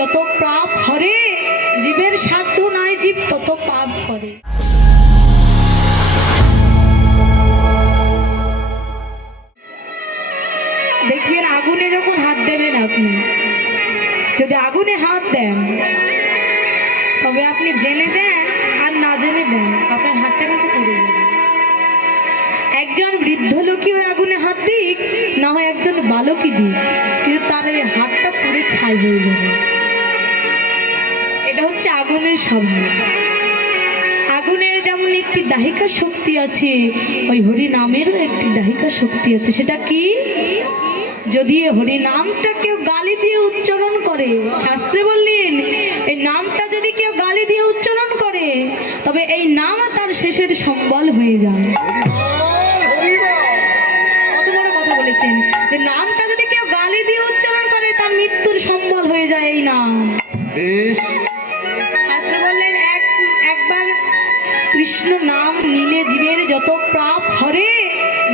যত পাপ হরে, জীবের সাধ্য নাই জীব তত পাপ করে। দেখবেন আগুনে যখন হাত দেবেন, আপনি যদি আগুনে হাত দেন, তবে আপনি জেনে দেন আর না জেনে দেন, আপনার হাতটা কিন্তু পড়ে যাবে। একজন বৃদ্ধ লোকই ওই আগুনে হাত দিক, না হয় একজন বালকই দিক, কিন্তু তার এই হাতটা পুড়ে ছাই হয়ে যাবে। এটা হচ্ছে আগুনের স্বভাব। আগুনের যেমন একটি দাহিকা শক্তি আছে, ওই হরি নামেরও একটি দাহিকা শক্তি আছে। সেটা কি? যদি হরি নামটা কেউ গালি দিয়ে উচ্চারণ করে, শাস্ত্রে বললেন এই নামটা যদি কেউ গালি দিয়ে উচ্চারণ করে, তবে এই নাম তার শেষের সম্বল হয়ে যায়। কত বড় কথা বলেছেন, যে নামটা যদি কেউ গালি দিয়ে উচ্চারণ করে, তার মৃত্যুর সম্বল হয়ে যায় এই নাম। শাস্ত্রে বললেন একবার কৃষ্ণ নাম নিলে জীবের যত পাপ হরে,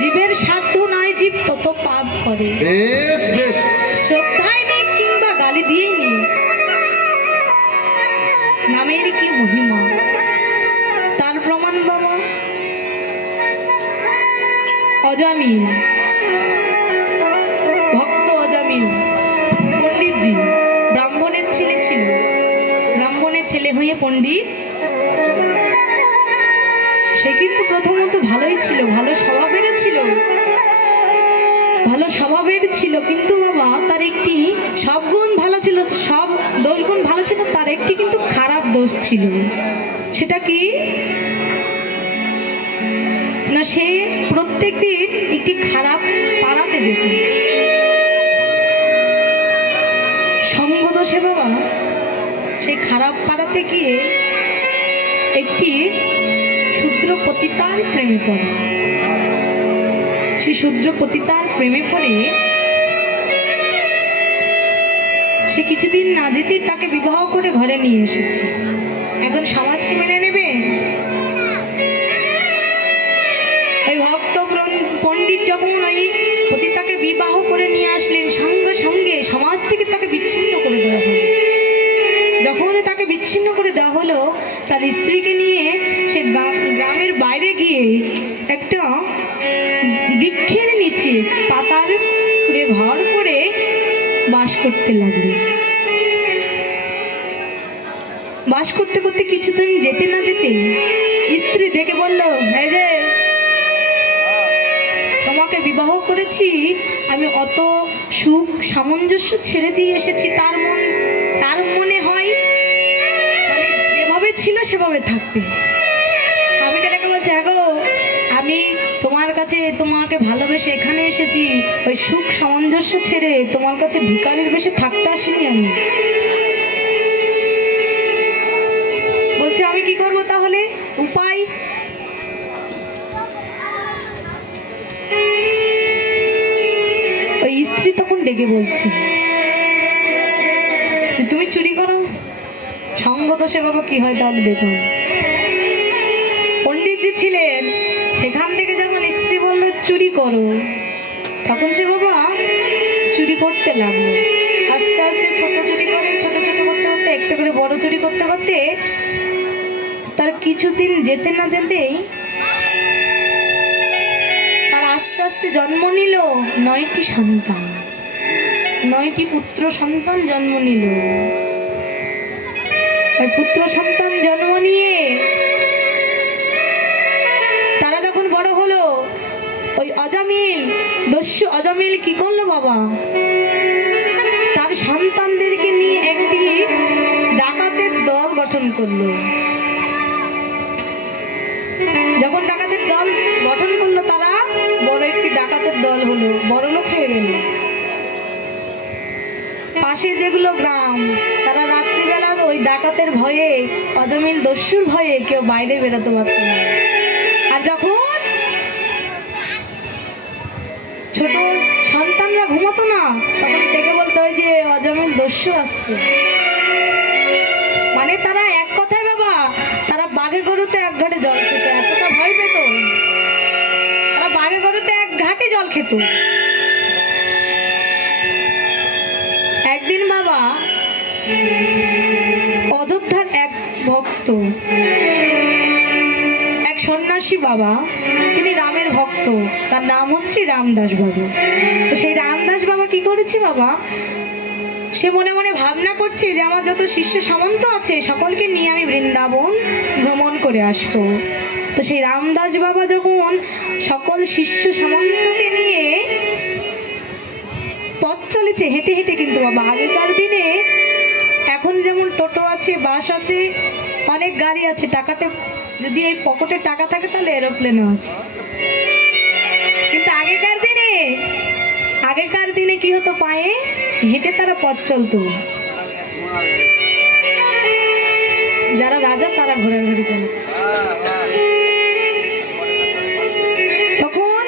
জীবের সাধ্য নাই জীব তত পাপ করে। শ্রদ্ধায় নেই কিংবা গালি দিয়েই নেই, নামের কি মহিমা, তার প্রমাণ বাবা অজামিল, ভক্ত অজামিল পণ্ডিতজি ব্রাহ্মণের ছেলে ছিল। ব্রাহ্মণের ছেলে হয়ে পণ্ডিত। সে কিন্তু প্রথমত ভালোই ছিল, ভালো স্বভাবেরও ছিল, ভালো স্বভাবের ছিল, কিন্তু বাবা তার একটি সব গুণ ভালো ছিল, সব দোষ গুণ ভালো ছিল, তার একটি কিন্তু খারাপ দোষ ছিল। সেটা কি না, সে প্রত্যেক দিন একটি খারাপ পাড়াতে যেত। সঙ্গ দোষে বাবা সেই খারাপ পাড়াতে গিয়ে একটি শূদ্র পতিতার প্রেমে পড়ে। সেই শূদ্র পতিতার প্রেমে পড়ে সে কিছুদিন না যেতেই তাকে বিবাহ করে ঘরে নিয়ে এসেছে। এখন সমাজ কি মেনে নেবে? ওই ভক্ত পণ্ডিত যখন ওই পতিতাকে বিবাহ করে নিয়ে আসলেন, সঙ্গে সঙ্গে সমাজ থেকে তাকে বিচ্ছিন্ন করে দেওয়া হলো। যখন তাকে বিচ্ছিন্ন করে দেওয়া হলো, তার স্ত্রীকে নিয়ে সে গ্রামের বাইরে গিয়ে একটা বৃক্ষের নিচে পাতার করে ঘর করে বাস করতে লাগলো। বাস করতে করতে কিছুদিন যেতে না যেতে স্ত্রী দেখে বলল, এই যে তোমাকে বিবাহ করেছি আমি, অত সুখ সামঞ্জস্য ছেড়ে দিয়ে এসেছি, তার মনে হয় মানে যেভাবে ছিল সেভাবে থাকবে। স্বামীকে ডেকে বলছে, গো আমি তোমার কাছে তোমাকে ভালোবেসে এখানে এসেছি, ওই সুখ সামঞ্জস্য ছেড়ে তোমার কাছে ভিখারির বেশে থাকতে আসিনি আমি। বলছে আমি কি করব তাহলে, উপায়? ওই স্ত্রী তখন ডেকে বলছে, তুমি চুরি করো, সঙ্গ দোষে বাবা কি হয় তাহলে দেখো। পণ্ডিতজি ছিলেন, সেখান থেকে যখন স্ত্রী বললো চুরি করো, তখন সে বাবা চুরি করতে লাগলো। আস্তে আস্তে ছোট চুরি করে, ছোট ছোট করতে করতে একটা করে বড় চুরি করতে করতে তার কিছুদিন যেতে না যেতেই তার আস্তে আস্তে জন্ম নিল 9টি সন্তান, 9টি পুত্র সন্তান জন্ম নিল। আর পুত্র সন্তান জন্ম নিয়ে তারা যখন বড় হলো, ওই অজামিল দস্যু অজামিল কি করলো বাবা, তার সন্তানদেরকে নিয়ে একটি ডাকাতের দল গঠন করলো। যখন ডাকাতের দল গঠন করলো, তারা বড় একটি ডাকাতের দল হলো, বড় লোক হয়ে গেল। পাশে যেগুলো গ্রাম, তারা রাত্রিবেলা ওই ডাকাতের ভয়ে, অজামিল দস্যুর ভয়ে কেউ বাইরে বেরোতে পারত না। আর যখন ছোট সন্তানরা ঘুমাতো না, তখন দেখে বলতো ওই যে অজামিল দস্যু আসছে। মানে তারা এক কথায় বাবা, তারা বাঘে গরুতে এক ঘাটে জল খেত, এতটা ভয় পেত। তারা বাঘে গরুতে এক ঘাটে জল খেত। একদিন বাবা অযোধ্যার এক ভক্ত, এক সন্ন্যাসী বাবা, তিনি রামের ভক্ত, তার নাম হচ্ছে রামদাস বাবা। তো সেই রামদাস বাবা কি করেছে বাবা, সে মনে মনে ভাবনা করছে যে আমার যত শিষ্য সামন্ত আছে সকলকে নিয়ে আমি বৃন্দাবন ভ্রমণ করে আসবো। তো সেই রামদাস বাবা যখন সকল শিষ্য সামন্তকে নিয়ে পথ চলেছে হেঁটে হেঁটে, কিন্তু বাবা আগেকার দিনে এখন যেমন টোটো আছে, বাস আছে, অনেক গাড়ি আছে, টাকাটা যদি এই পকেটে টাকা থাকে তাহলে এরোপ্লেনও আছে। কিন্তু আগেকার দিনে কি হতো, পায়ে হেঁটে তারা পথ চলতো। যারা রাজা তারা ঘোরাঘুরি চলে। তখন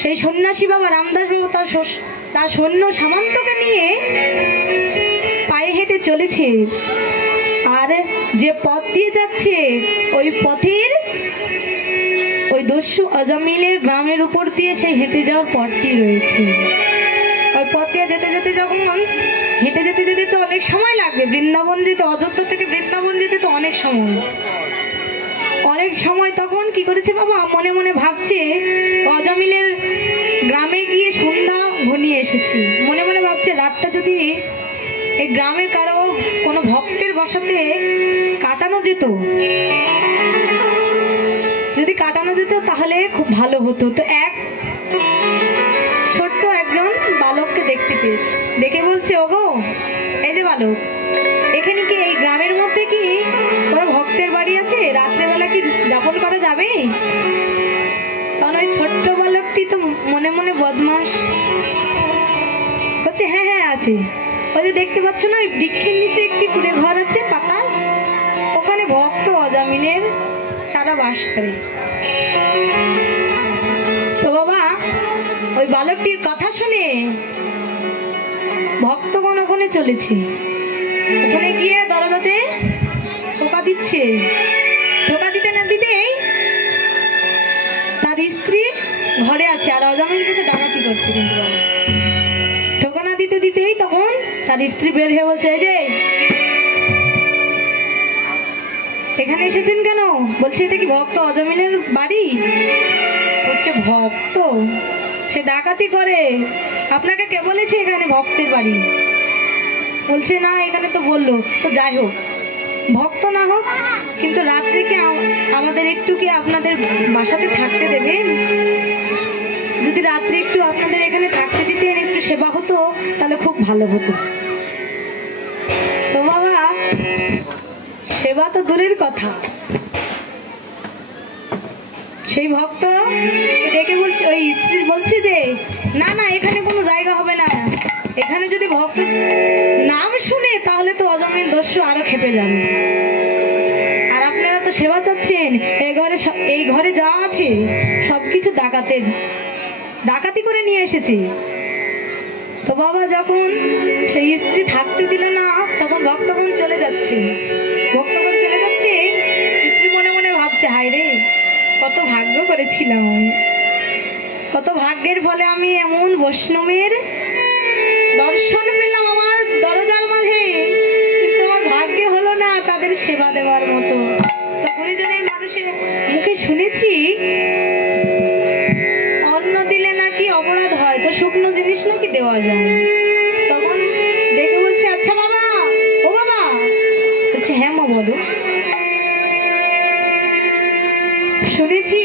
সেই সন্ন্যাসী বাবা রামদাস বাবা তার সৈন্য সামন্তকে নিয়ে পায়ে হেঁটে চলেছে। আর যে পথ দিয়ে যাচ্ছে ওই পথের ওই দস্যু অজামিলের গ্রামের উপর দিয়ে সেই হেঁটে যাওয়ার পথটি রয়েছে। ওই পথ দিয়ে যেতে যেতে যখন হেঁটে যেতে যেতে তো অনেক সময় লাগবে, বৃন্দাবন যেতে, অযোধ্যা থেকে বৃন্দাবন যেতে তো অনেক সময়। তখন কি করেছে বাবা, মনে মনে ভাবছে অজামিলের গ্রামে গিয়ে সন্ধ্যা ঘনিয়ে এসেছি, মনে মনে ভাবছে রাতটা যদি এই গ্রামে কারো কোনো ভক্তের বাসাতে কাটানো যেত, তাহলে খুব ভালো হতো। তো এক ছোট্ট একজন বালককে দেখতে পেয়েছে, দেখে বলছে, ওগো এই যে বালক, এখানে কি এই গ্রামের মধ্যে কি কোনো ভক্তের বাড়ি আছে, রাত্রেবেলা কি যাপন করা যাবে? তখন ওই ছোট্ট বালকটি তো মনে মনে বদমাস, বলছে হ্যাঁ হ্যাঁ আছে, ওই যে দেখতে পাচ্ছ না ওই বৃক্ষের নিচে একটি কুড়ে ঘর আছে পাতাল, ওখানে ভক্ত অজামিলের তারা বাস করে। তো বাবা ওই বালকটির কথা শুনে ভক্তগণ ওখানে চলেছে, ওখানে গিয়ে দরজাতে টোকা দিচ্ছে। টোকা দিতে না দিতেই তার স্ত্রী ঘরে আছে, আর অজামিল কাছে ডাকাতি করতে, কিন্তু টোকা না দিতে দিতেই তখন তার স্ত্রী বের হয়ে বলছে, এই যে এখানে এসেছেন কেন? বলছে এটা কি ভক্ত অজামিলের বাড়ি? হচ্ছে ভক্ত, সে ডাকাতি করে, আপনাকে কে বলেছে এখানে ভক্তের বাড়ি? বলছে না এখানে তো বললো। তো যাই হোক, ভক্ত না হোক, কিন্তু রাত্রে কি আমাদের একটু কি আপনাদের বাসাতে থাকতে দেবেন? যদি রাত্রে একটু আপনাদের এখানে থাকতে দিতেন, একটু সেবা হতো, তাহলে খুব ভালো হতো। তো বাবা সেবা তো দূরের কথা, সেই ভক্ত ডেকে বলছে, ওই স্ত্রী বলছে যে না না এখানে কোনো জায়গা হবে না, এখানে যদি ভক্ত নাম শুনে তাহলে তো অজামিল দস্যু আরো খেপে যাবে, আর আপনারা তো সেবা চাচ্ছেন, এই ঘরে যা আছে সবকিছু ডাকাতি করে নিয়ে এসেছি। তো বাবা যখন সেই স্ত্রী থাকতে দিল না, তখন ভক্তগণ চলে যাচ্ছে। স্ত্রী মনে মনে ভাবছে, হায় রে কত ভাগ্য করেছিলাম আমি, কত ভাগ্যের ফলে আমি এমন বৈষ্ণবের দর্শন পেলাম আমার দরজার মাঝে, কিন্তু আমার ভাগ্যে হলো না তাদের সেবা দেওয়ার মতো। তো গুরুজনের মানুষের মুখে শুনেছি অন্ন দিলে নাকি অপরাধ হয়, তো শুকনো জিনিস নাকি দেওয়া যায়। তখন দেখে বলছে, আচ্ছা বাবা, ও বাবা, বলছে হ্যাঁ মা বলো। শুনেছি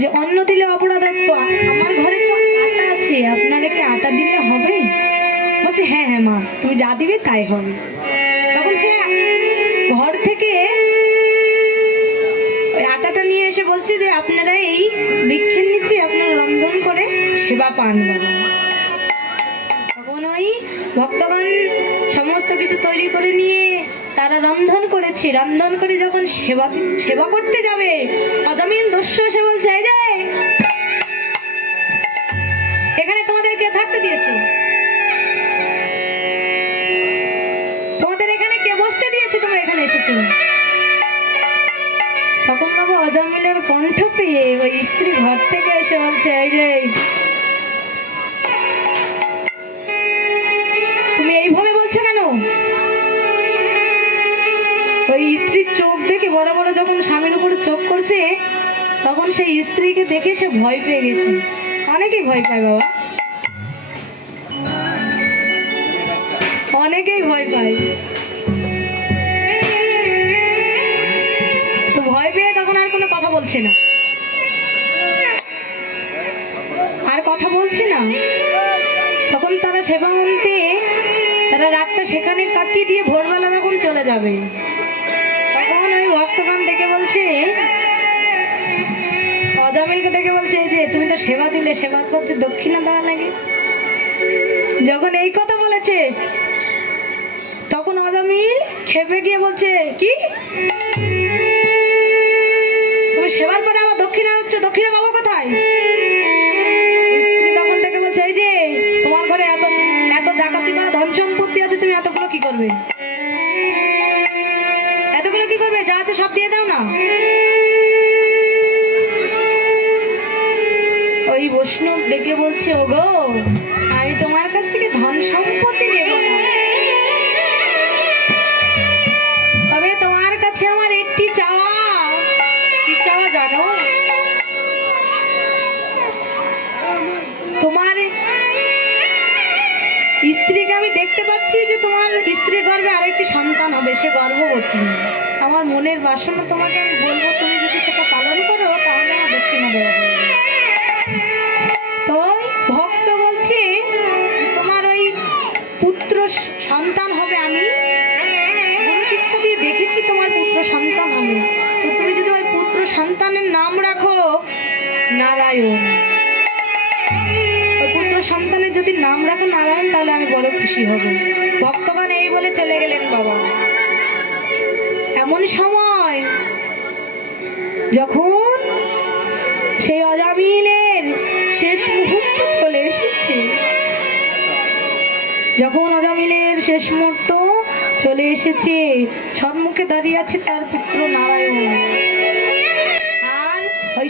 যে অন্ন দিলে অপরাধ, তো আমার ঘরে তো আটা আছে, আপনারা কি আটা দিলে হবে? বলছে হ্যাঁ হ্যাঁ মা, তুমি যা দিবে তাই হবে। তখন সে ঘর থেকে ওই আটাটা নিয়ে এসে বলছে যে আপনারা এই বৃক্ষের নিচে আপনারা রন্ধন করে সেবা পান বাবা। তখন ওই ভক্তগণ সমস্ত কিছু তৈরি করে নিয়ে তারা রন্ধন করেছে, রন্ধন করে যখন সেবা করতে যাবে, অজামিল দস্যু এসে বলছে, এই যে এখানে তোমাদেরকে থাকতে দিয়েছে, তোমাদের এখানে কে বসতে দিয়েছে, তোমরা এখানে এসেছো? তখন বাবা অজামিলের কণ্ঠ পেয়ে ওই স্ত্রী ঘর থেকে এসে বলছে, এই যে বড় বড় যখন স্বামীর উপরে চোখ করছে, তখন সেই স্ত্রীকে দেখে সে ভয় পেয়ে গেছে। অনেকেই ভয় পায় বাবা, অনেকেই ভয় পায়। তো ভয় পেয়ে তখন আর কোনো কথা বলছে না, আর কথা বলছে না। তখন তারা সেবামন্তে তারা রাতটা সেখানে কাটিয়ে দিয়ে ভোরবেলা যখন চলে যাবে, তখন ওই ভক্তগণ ডেকে বলছে, অজামিলকে ডেকে বলছে, এই যে তুমি তো সেবা দিলে, সেবার পর দক্ষিণা দেওয়া লাগে। যখন এই কথা বলেছে, তখন অজামিল খেপে গিয়ে বলছে, কি তুমি সেবার পরে আবার দক্ষিণা হচ্ছে, দক্ষিণা পাবো কোথায়? স্ত্রী তখন ডেকে বলছে, এই যে তোমার ঘরে এত এত ডাকাতি করা ধন সম্পত্তি আছে, তুমি এতগুলো কি করবে? এতগুলো কি করবে? যা আছে সব দিয়ে দাও না। ওই বৈষ্ণব ডেকে বলছে, ওগো আমি তোমার কাছ থেকে ধন সম্পত্তি নেব না, তবে তোমার কাছে আমার একটি চাওয়া। কি চাওয়া জানো? তোমার স্ত্রীকে আমি দেখতে পাচ্ছি যে তোমার স্ত্রীর গর্ভে আরেকটি সন্তান হবে, সে গর্ভবতী। আমার মনের বাসনা তোমাকে আমি বলবো, তুমি যদি সেটা পালন করো তাহলে আমার দক্ষিণা দেওয়া হবে। তো ভক্ত বলছে, তোমার ওই পুত্র সন্তান হবে, আমি গুরু দীক্ষা দিয়ে দেখেছি তোমার পুত্র সন্তান হবে। তো তুমি যদি ওই পুত্র সন্তানের নাম রাখো নারায়ণ, ওই পুত্র সন্তানের যদি নাম রাখো নারায়ণ, তাহলে আমি বড় খুশি হব। ভক্তগণ এই বলে চলে গেলেন বাবা। এমন সময় যখন সেই অজামিলের শেষ মুহূর্ত চলে এসেছে, যখন অজামিলের শেষ মুহূর্ত চলে এসেছে, সম্মুখে দাঁড়িয়ে আছে তার পুত্র নারায়ণ। আর ওই